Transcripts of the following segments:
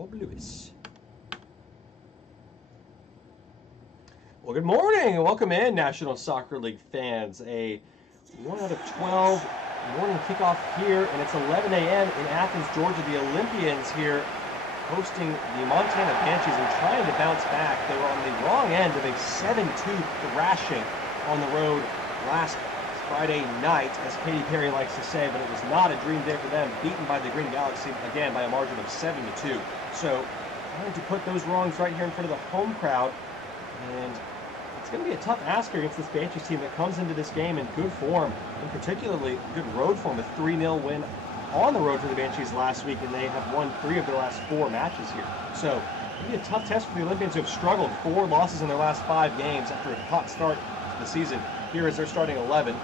Rob Lewis. Well, good morning and welcome in, National Soccer League fans. A 1 out of 12 morning kickoff here, and it's 11 a.m. in Athens, Georgia. The Olympians here hosting the Montana Banshees and trying to bounce back. They were on the wrong end of a 7-2 thrashing on the road last Friday night, as Katy Perry likes to say, but it was not a dream day for them, beaten by the Green Galaxy, again, by a margin of 7-2. So, trying to put those wrongs right here in front of the home crowd, and it's going to be a tough ask here against this Banshees team that comes into this game in good form, and particularly good road form, a 3-0 win on the road for the Banshees last week, and they have won 3 of their last 4 matches here. So, it'll be a tough test for the Olympians, who have struggled, 4 losses in their last 5 games after a hot start to the season. Here is their starting 11.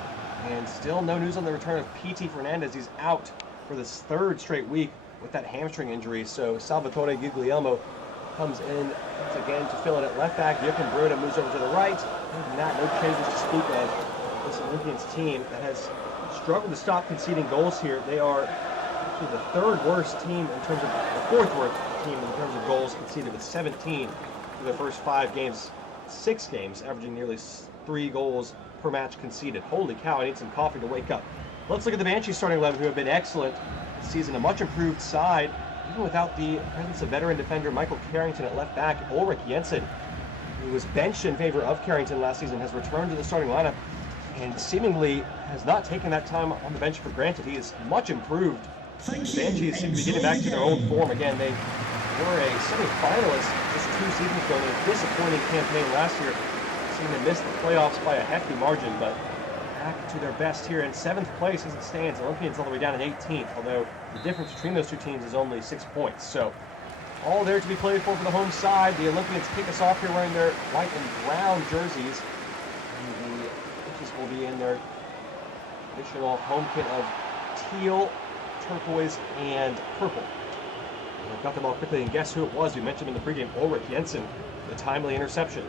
And still no news on the return of P.T. Fernandez. He's out for this 3rd straight week with that hamstring injury. So Salvatore Guglielmo comes in once again to fill in at left back. Joachim Broda moves over to the right. Other than that, no changes to speak of. This Olympians team that has struggled to stop conceding goals here. They are actually the 3rd worst team in terms of the 4th worst team in terms of goals conceded, with 17 for their first 5 games, 6 games, averaging nearly 3 goals per match conceded. Holy cow, I need some coffee to wake up. Let's look at the Banshees starting 11, who have been excellent this season. A much improved side, even without the presence of veteran defender Michael Carrington at left back. Ulrich Jensen, who was benched in favor of Carrington last season, has returned to the starting lineup and seemingly has not taken that time on the bench for granted. He is much improved. The Banshees seem to be getting back to their old form again. They were a semi-finalist just 2 seasons ago in a disappointing campaign last year. Seem to miss the playoffs by a hefty margin, but back to their best here in 7th place as it stands. Olympians all the way down in 18th, although the difference between those 2 teams is only 6 points. So all there to be played for the home side. The Olympians kick us off here wearing their white and brown jerseys. And the Banshees will be in their traditional home kit of teal, turquoise, and purple. And I got the ball quickly, and guess who it was? We mentioned him in the pregame, Ulrich Jensen, the timely interception.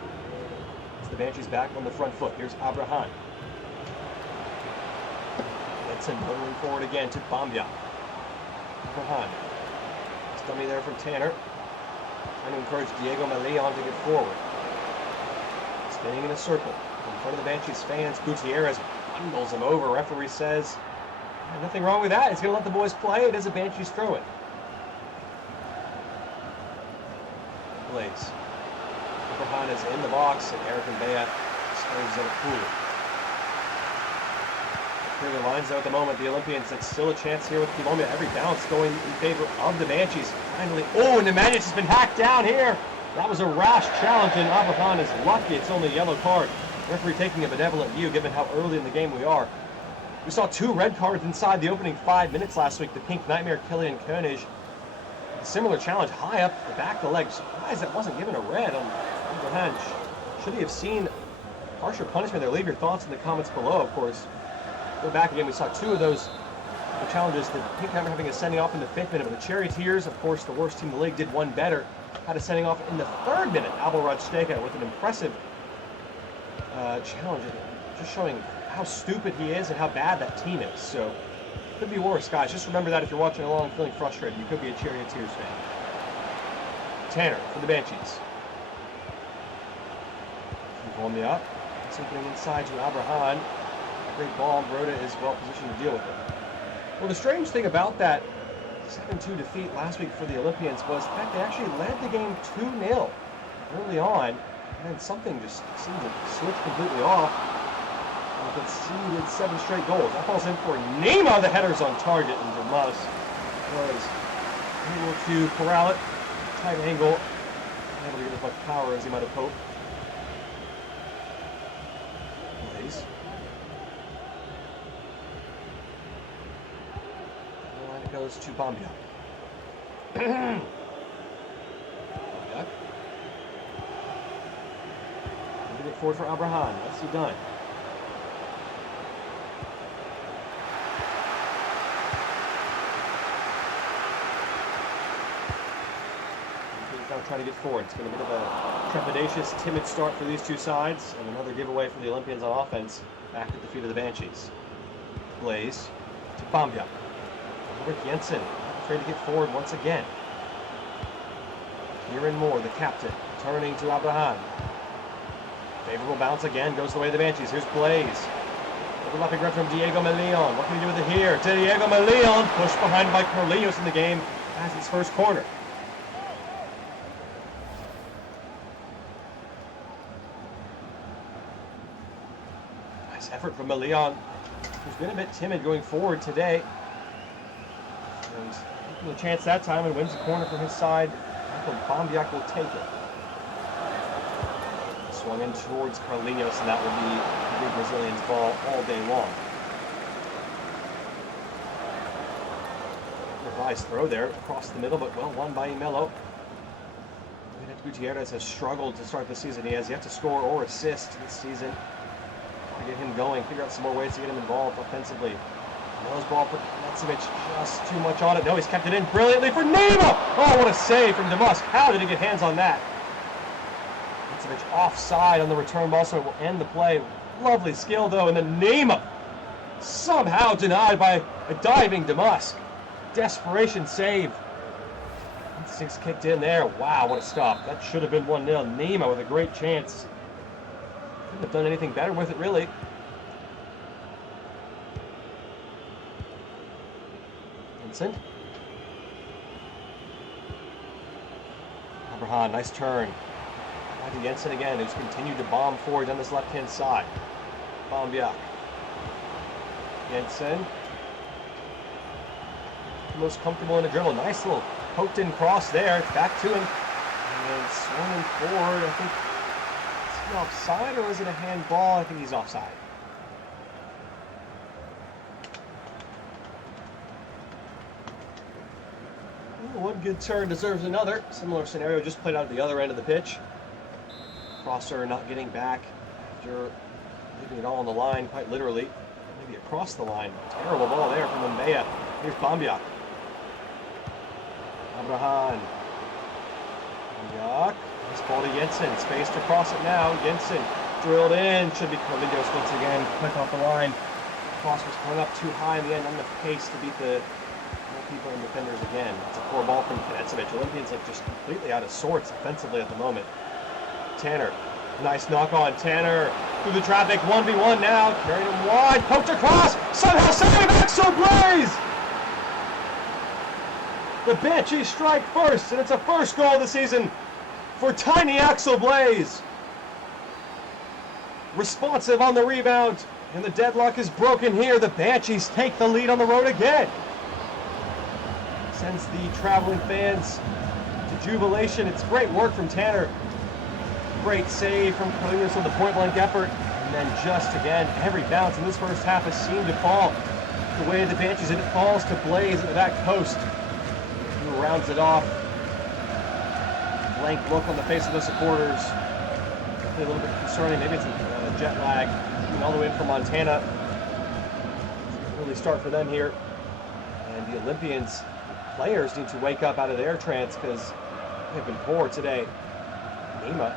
The Banshees back on the front foot. Here's Abraham. Jensen rolling forward again to Bambia. Abraham. Dummy there from Tanner. Trying to encourage Diego Meleon to get forward. Spinning in a circle. In front of the Banshees fans, Gutierrez bundles him over. Referee says, nothing wrong with that. He's going to let the boys play. It is a Banshees throw it. Blaze. Abraham is in the box, and Eric and Bea stays at a pool. Clear the lines though at the moment. The Olympians, that's still a chance here with Kilomia. Every bounce going in favor of the Banshees. Finally, and Nemanja has been hacked down here. That was a rash challenge, and Abraham is lucky it's only a yellow card. Referee taking a benevolent view given how early in the game we are. We saw 2 red cards inside the opening 5 minutes last week. The Pink Nightmare, Killian Koenig. A similar challenge high up the back of the leg. Surprised that wasn't given a red on Abraham. Should he have seen harsher punishment there? Leave your thoughts in the comments below, of course. Go back again, we saw 2 of those challenges. The Pink Hammer having a sending off in the 5th minute, but the Charioteers, of course, the worst team in the league, did one better. Had a sending off in the 3rd minute. Abelrad Stega with an impressive challenge, just showing how stupid he is and how bad that team is. So, could be worse, guys. Just remember that if you're watching along and feeling frustrated, you could be a Charioteers fan. Tanner for the Banshees. On the up, something inside to Abraham. Great ball. Broda is well positioned to deal with it. Well, the strange thing about that 7-2 defeat last week for the Olympians was the fact they actually led the game 2-0 early on, and then something just seemed to switch completely off. And conceded 7 straight goals. That falls in for Nema. The header's on target, and Damas was able to corral it. Tight angle. Not able to get as much power as he might have hoped. Plays. It goes to Bambia. Bambia. Moving it forward for Abraham. What's he done? He's now trying to get forward. It's been a bit of a trepidatious, timid start for these 2 sides, and another giveaway for the Olympians on offense back at the feet of the Banshees. Blaze to Bambia. Ulrich Jensen, afraid to get forward once again. Here and more, the captain, turning to Abraham. Favorable bounce again, goes the way of the Banshees. Here's Blaze. Overlapping grab from Diego Meleon. What can he do with it here? Diego Meleon, pushed behind by Carlinhos in the game, has its first corner. Nice effort from Meleon, who's been a bit timid going forward today. And taking a chance that time and wins the corner from his side. Michael Bombiak will take it. Swung in towards Carlinhos, and that will be the big Brazilian's ball all day long. Nice throw there across the middle, but well won by Melo. Gutierrez has struggled to start the season. He has yet to score or assist this season. To get him going, figure out some more ways to get him involved offensively. Melo's ball put Netsevich just too much on it. No, he's kept it in brilliantly for Nema! Oh, what a save from Damask. How did he get hands on that? Netsevich offside on the return ball, so it will end the play. Lovely skill, though, and then Nema somehow denied by a diving Damask. Desperation save. Six kicked in there. Wow, what a stop. That should have been 1-0. Nema with a great chance. Couldn't have done anything better with it, really. Vincent. Abraham, nice turn. Back to Jensen again, who's continued to bomb forward down this left-hand side. Bombiak. Jensen. Most comfortable in a dribble. Nice little poked in cross there. Back to him. And swinging forward. I think, is he offside or is it a handball? I think he's offside. One good turn deserves another. Similar scenario just played out at the other end of the pitch. Crosser not getting back after leaving it all on the line, quite literally. Maybe across the line. Terrible ball there from Mbeya. Here's Bombiak. Abraham. Bombiak. Nice ball to Jensen. Space to cross it now. Jensen drilled in. Should be Carlinhos once again. Quick off the line. Cross was hung up too high in the end. Not enough pace to beat the people and defenders again. It's a poor ball from Netsevich. Olympians look just completely out of sorts offensively at the moment. Tanner. Nice knock on. Tanner through the traffic. 1v1 now. Carried him wide. Poked across. Somehow saved. Axel Blaze! The Banshees strike first, and it's a first goal of the season for tiny Axel Blaze. Responsive on the rebound, and the deadlock is broken here. The Banshees take the lead on the road again. Sends the traveling fans to jubilation. It's great work from Tanner. Great save from Carlinhos on the point-blank effort. And then just again, every bounce in this first half has seemed to fall the way of the Banshees, and it falls to Blaze at the back post. Who rounds it off. Blank look on the face of the supporters. Definitely a little bit concerning. Maybe it's a jet lag coming all the way in from Montana. Early start for them here. And the Olympians players need to wake up out of their trance because they've been poor today. Nema.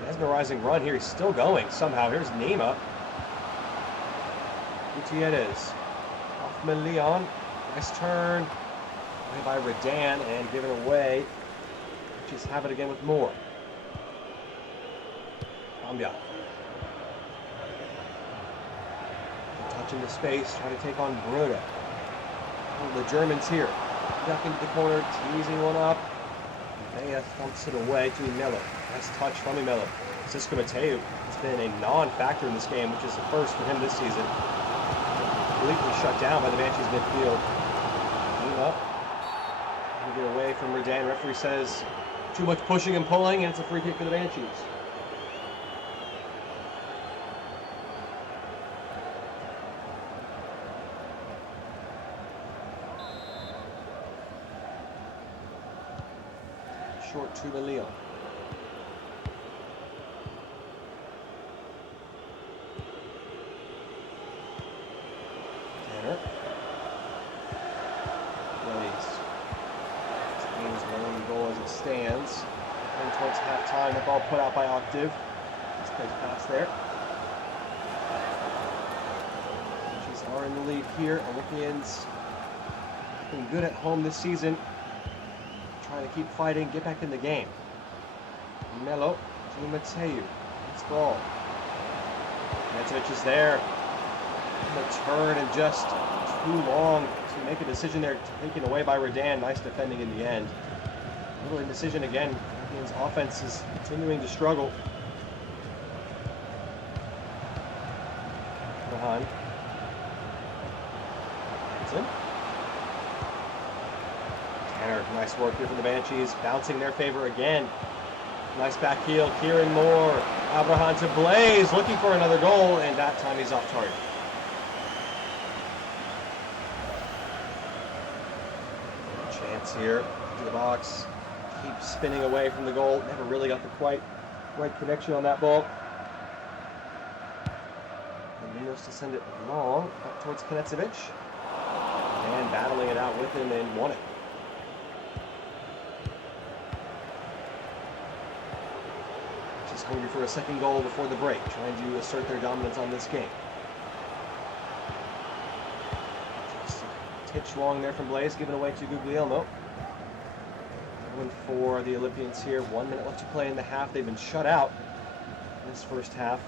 He has no rising run here. He's still going somehow. Here's Nema. Gutierrez. Off Leon. Nice turn. Away by Redan and given away. Just have it again with more. Ambia. Touch into space. Try to take on Broda. The Germans here. Duck into the corner, teasing one up. Mbeya thumps it away to Melo. Nice touch from Melo. Cisco Mateu has been a non-factor in this game, which is the first for him this season. Completely shut down by the Banshees midfield. Move up. Get away from Redan. Referee says too much pushing and pulling, and it's a free kick for the Banshees. Short to Leon. Tanner. Blaze. This game's one goal as it stands. Heading towards halftime. The ball put out by Octave. Let's play pass there. Banshees are in the lead here. Olympians been good at home this season. trying to keep fighting, get back in the game. Melo to Mateu. Nice ball. Metovic is there. The turn and just too long to make a decision there, taken away by Redan. Nice defending in the end. A little indecision again. Olympians' offense is continuing to struggle. Behind. Tanner, nice work here from the Banshees, bouncing their favor again. Nice back heel, Kieran Moore. Abraham to Blaze, looking for another goal, and that time he's off target. Chance here to the box. Keeps spinning away from the goal. Never really got the quite right connection on that ball. And Minos to send it long up towards Konecevic. And battling it out with him and won it. Just hungry for a second goal before the break, trying to assert their dominance on this game. Just a titch long there from Blaze, given away to Guglielmo. One for the Olympians here. 1 minute left to play in the half. They've been shut out in this first half.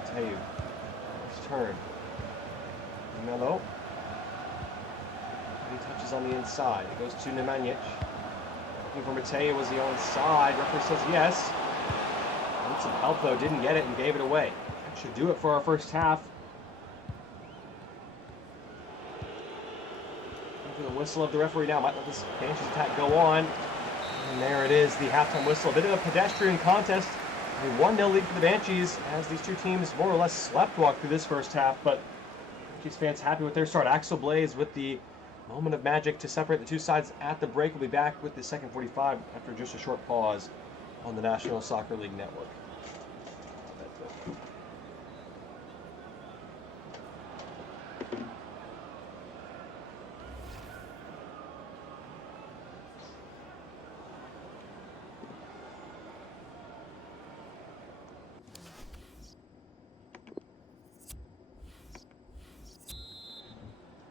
Mateu. First turn. Melo. He touches on the inside. It goes to Nemanja. Looking for Mateu. Was he onside? Referee says yes. Need some help though. Didn't get it and gave it away. That should do it for our first half. The whistle of the referee now might let this Banshees attack go on. And there it is, the halftime whistle. A bit of a pedestrian contest. A 1-0 lead for the Banshees as these two teams more or less sleptwalk through this first half. But Banshees fans happy with their start. Axel Blaze with the moment of magic to separate the two sides at the break. We'll be back with the second 45 after just a short pause on the National Soccer League Network.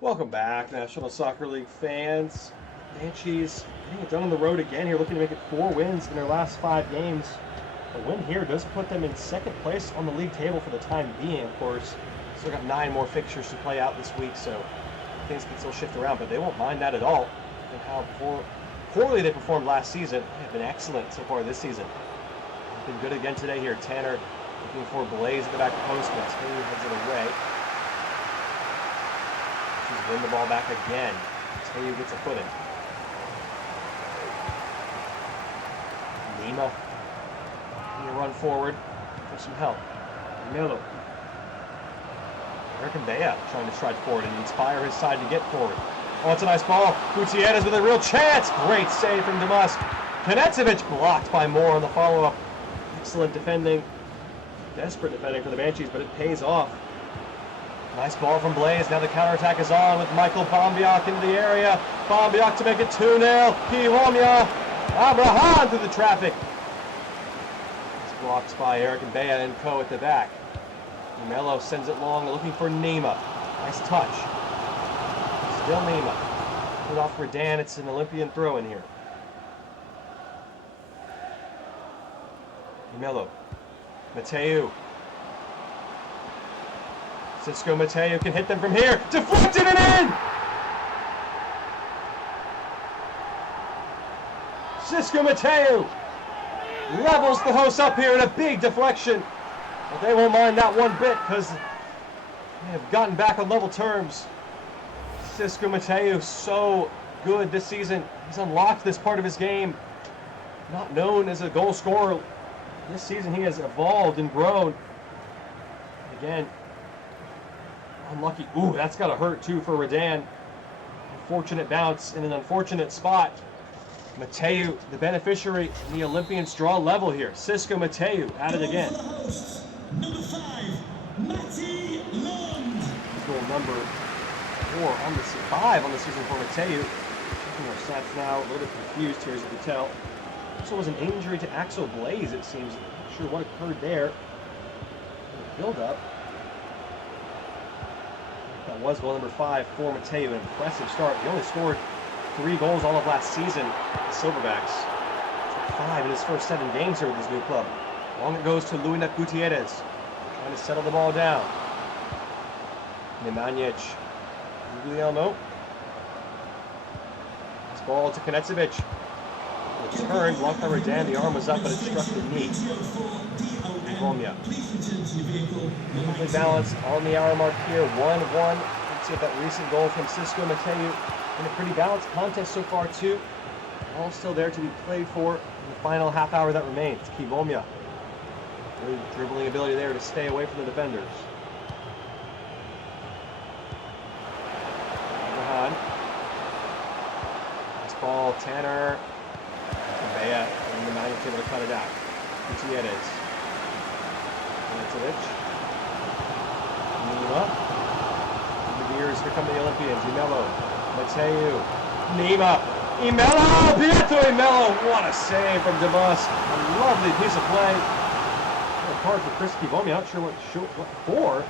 Welcome back, National Soccer League fans. Banshees getting it done on the road again here, looking to make it 4 wins in their last 5 games. A win here does put them in second place on the league table for the time being, of course. Still got 9 more fixtures to play out this week, so things can still shift around, but they won't mind that at all. And how poorly they performed last season. They have been excellent so far this season. Been good again today here. Tanner looking for Blaze at the back post, but Taylor heads it away. Win the ball back again. Taylor gets a foot in. Nima. Need to run forward for some help. Melo. Eric Bea trying to stride forward and inspire his side to get forward. Oh, it's a nice ball. Gutierrez with a real chance. Great save from Damask. Konecevic blocked by Moore on the follow-up. Excellent defending. Desperate defending for the Banshees, but it pays off. Nice ball from Blaze. Now the counterattack is on with Michael Bombiak into the area. Bombiak to make it 2-0. Kiwomya. Abraham through the traffic. It's blocked by Eric and Bea and Co at the back. Melo sends it long, looking for Nima. Nice touch. Still Nima. Put off Redan. It's an Olympian throw in here. Melo. Mateu. Cisco Mateu can hit them from here. Deflected and in! Cisco Mateu levels the hosts up here in a big deflection. But they won't mind that one bit because they have gotten back on level terms. Cisco Mateu, so good this season. He's unlocked this part of his game. Not known as a goal scorer. This season he has evolved and grown. Again, unlucky. Ooh, that's got to hurt too for Redan. Unfortunate bounce in an unfortunate spot. Mateu, the beneficiary, and the Olympians draw level here. Cisco Mateu at it again. Number 5, Matty Lund. Goal number 5 on the season for Mateu. Checking our stats now, a little bit confused here as you can tell. Also was an injury to Axel Blaze, it seems. Not sure what occurred there. Build up. That was goal number 5 for Mateo. An impressive start. He only scored 3 goals all of last season. The Silverbacks. 5 in his first 7 games here with his new club. Long it goes to Luis Gutierrez. Trying to settle the ball down. Nemanja. Guglielmo. This ball to Konecevich. The turn, blocked by Redan. The arm was up, but it struck the knee. Romeo. Perfectly balanced on the hour mark here. 1-1. Let's see if that recent goal from Cisco Mateu in a pretty balanced contest so far, too. All still there to be played for in the final half hour that remains. Kivomia. Good dribbling ability there to stay away from the defenders. Abraham. This ball, Tanner. Bea, and the man is able to cut it out. Gutierrez. Konecevich. Nima. The years, here come the Olympians. Imelo. Mateu. Nima. Imelo! Pietro Imelo! What a save from Demas. A lovely piece of play. A card for Chris Kivomia. Not sure what for.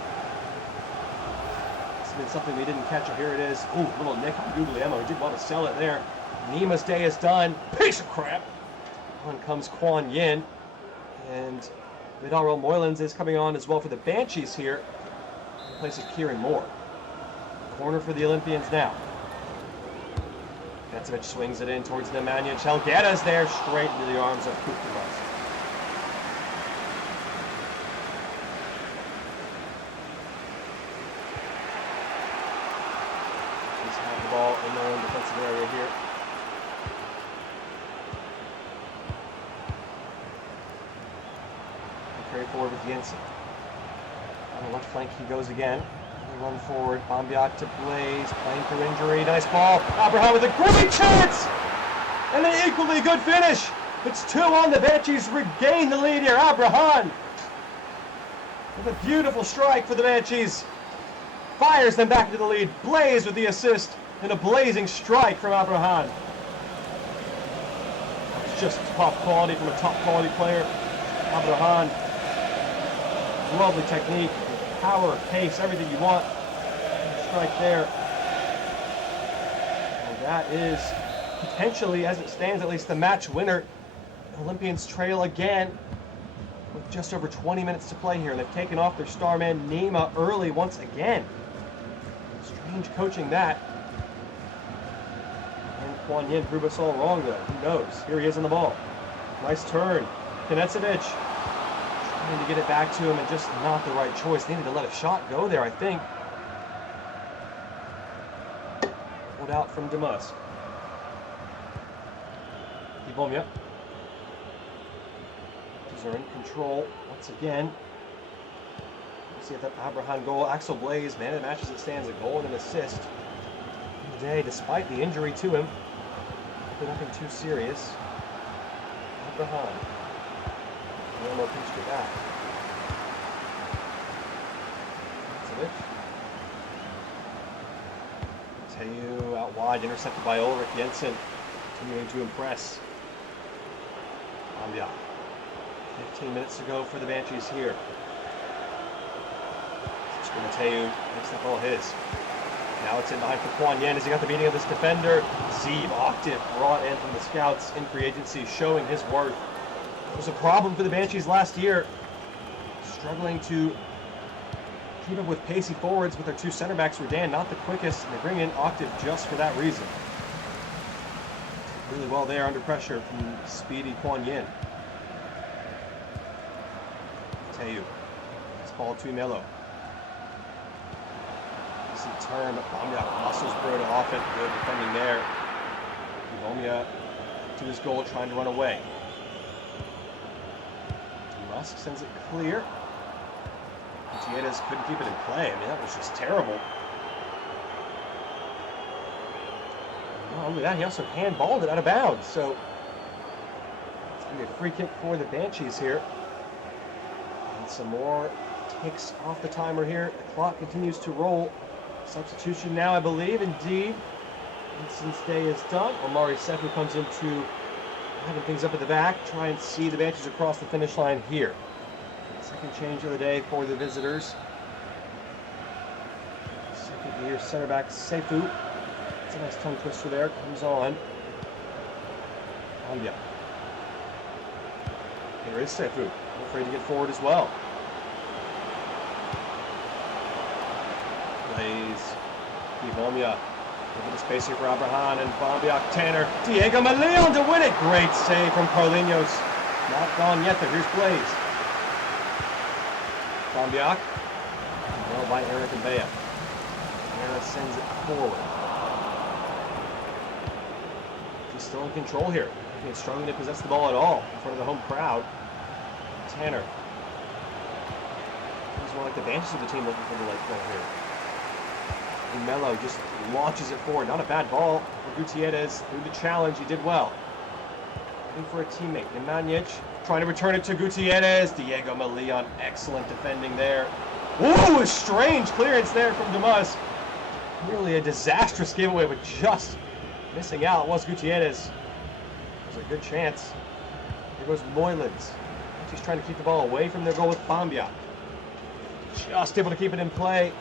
It's been something we didn't catch. Here it is. Ooh, little nick on Guglielmo. He did want to sell it there. Nima's day is done. Piece of crap. On comes Quan Yin. And Vidal Moylans is coming on as well for the Banshees here. In place of Kieran Moore. Corner for the Olympians now. Konecevich swings it in towards Nemanja. Chelguetta's there, straight into the arms of Kukumas. Just have the ball in their own defensive area here. Carry forward with Jensen. On the left flank he goes again. Run forward, Bambiak to Blaze, playing through injury, nice ball. Abraham with a great chance! And an equally good finish. It's 2 on. The Banshees regain the lead here. Abraham with a beautiful strike for the Banshees. Fires them back into the lead. Blaze with the assist and a blazing strike from Abraham. It's just top quality from a top quality player. Abraham. Lovely technique. Power, pace, everything you want. Strike there. And that is potentially, as it stands, at least the match winner. Olympians trail again with just over 20 minutes to play here. And they've taken off their star man Nima early once again. Strange coaching that. And Quan Yin proved us all wrong though. Who knows? Here he is on the ball. Nice turn. Konecevich. Trying to get it back to him and just not the right choice. Needed to let a shot go there, I think. Pulled out from Demusk. Kivomia. These are in control once again. Let's see if that Abraham goal. Axel Blaze, man of the match as it stands, a goal and an assist. Today, despite the injury to him, nothing too serious. Abraham. Guillermo pinched it back. Mateu out wide, intercepted by Ulrich Jensen, continuing to impress. Bambiak. 15 minutes to go for the Banshees here. Mateu makes that ball his. Now it's in behind for Quan Yin as he got the beating of this defender. Zeeb Octave brought in from the scouts in free agency, showing his worth. It was a problem for the Banshees last year, struggling to keep up with pacey forwards with their 2 center backs. Redan not the quickest, and they bring in Octave just for that reason. Really well there under pressure from speedy Quan Yin. Mateu. This ball to Melo. Decent turn, but Bambiak muscles through it off it. Good defending there. Kivomia to his goal, trying to run away. Musk sends it clear. Gutierrez couldn't keep it in play. I mean, that was just terrible. Not only that, he also handballed it out of bounds. So it's going to be a free kick for the Banshees here. And some more takes off the timer here. The clock continues to roll. Substitution now, I believe, indeed. Vincent's day is done. Omari Sefu comes into having things up at the back, try and see the Banshees across the finish line here. Second change of the day for the visitors. Here's center back Seifu. It's a nice tongue twister there. Comes on. Bambia. Here is Seifu. Not afraid to get forward as well. Plays Ivomia. Over the space here for Abraham and Bambiak. Tanner. Diego Maleon to win it. Great save from Carlinhos. Not gone yet though. Here's Blaze. Bambiak. Well by Eric and Bea. Era sends it forward. He's still in control here. He's struggling to possess the ball at all in front of the home crowd. Tanner. He's more like the Banshees of the team looking for the light goal here. And Melo just launches it forward. Not a bad ball for Gutierrez. Through the challenge, he did well. Looking for a teammate. Nemanja trying to return it to Gutierrez. Diego Maleon, excellent defending there. Ooh, a strange clearance there from Dumas. Really a disastrous giveaway, but just missing out was Gutierrez. It was a good chance. Here goes Moylan's. He's trying to keep the ball away from their goal with Bambia. Just able to keep it in play.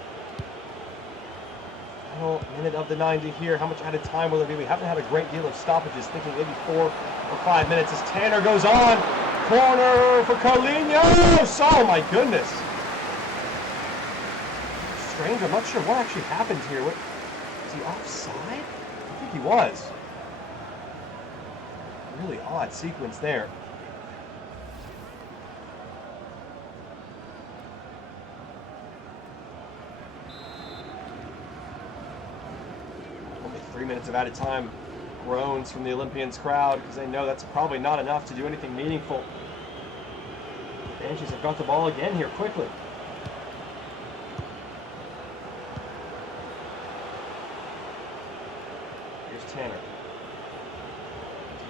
Final minute of the 90 here. How much added time will there be? We haven't had a great deal of stoppages. Thinking maybe 4 or 5 minutes as Tanner goes on. Corner for Carlinhos. Oh my goodness. Strange. I'm not sure what actually happened here. What, is he offside? I think he was. Really odd sequence there. Only 3 minutes of added time. Groans from the Olympians crowd because they know that's probably not enough to do anything meaningful. The Banshees have got the ball again here quickly. Here's Tanner.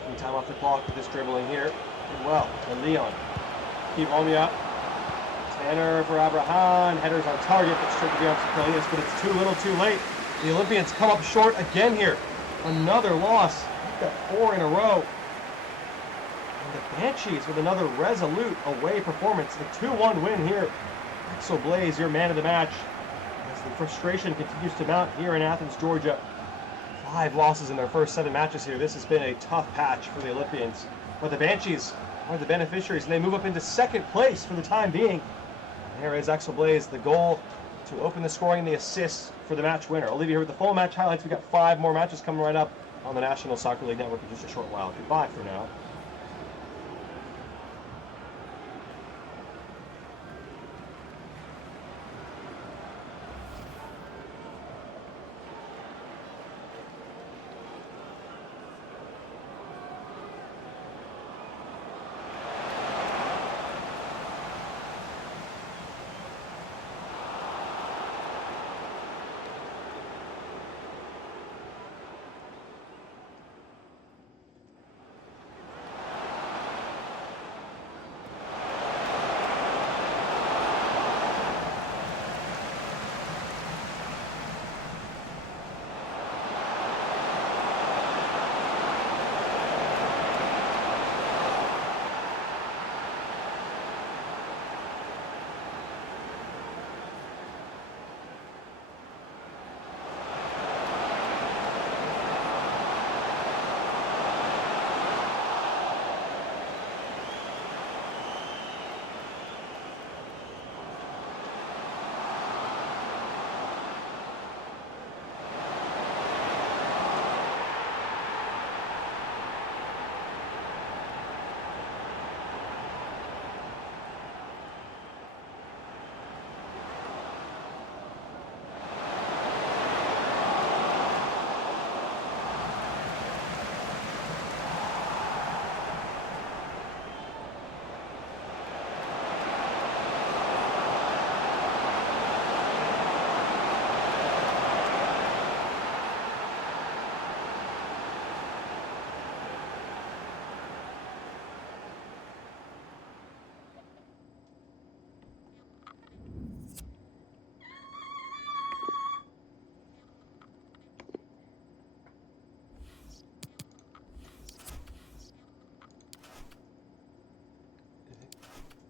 Taking time off the clock with this dribbling here. Did well. And Leon. Keep Omia. Tanner for Abraham. Headers on target, but straight to the arms of Carlinhos, but it's too little too late. The Olympians come up short again here. Another loss. They've got 4 in a row. And the Banshees with another resolute away performance. The 2-1 win here. Axel Blaze, your man of the match. As the frustration continues to mount here in Athens, Georgia. 5 losses in their first 7 matches here. This has been a tough patch for the Olympians. But the Banshees are the beneficiaries, and they move up into 2nd place for the time being. And here is Axel Blaze, the goal to open the scoring and the assists for the match winner. I'll leave you here with the full match highlights. We've got 5 more matches coming right up on the National Soccer League Network in just a short while. Goodbye for now.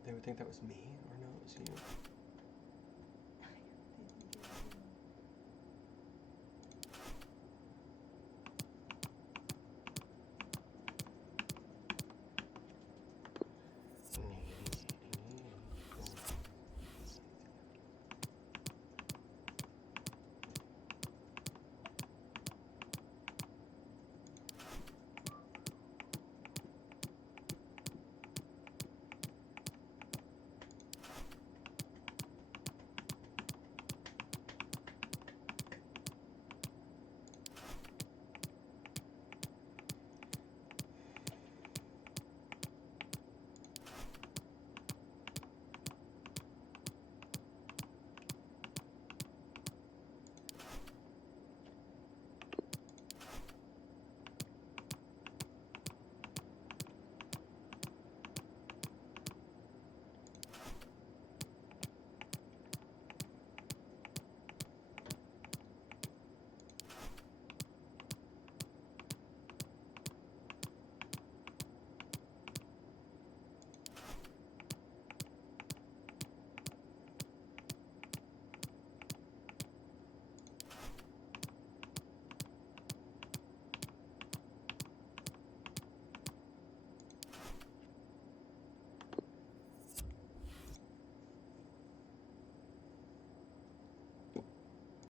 They would think that was me.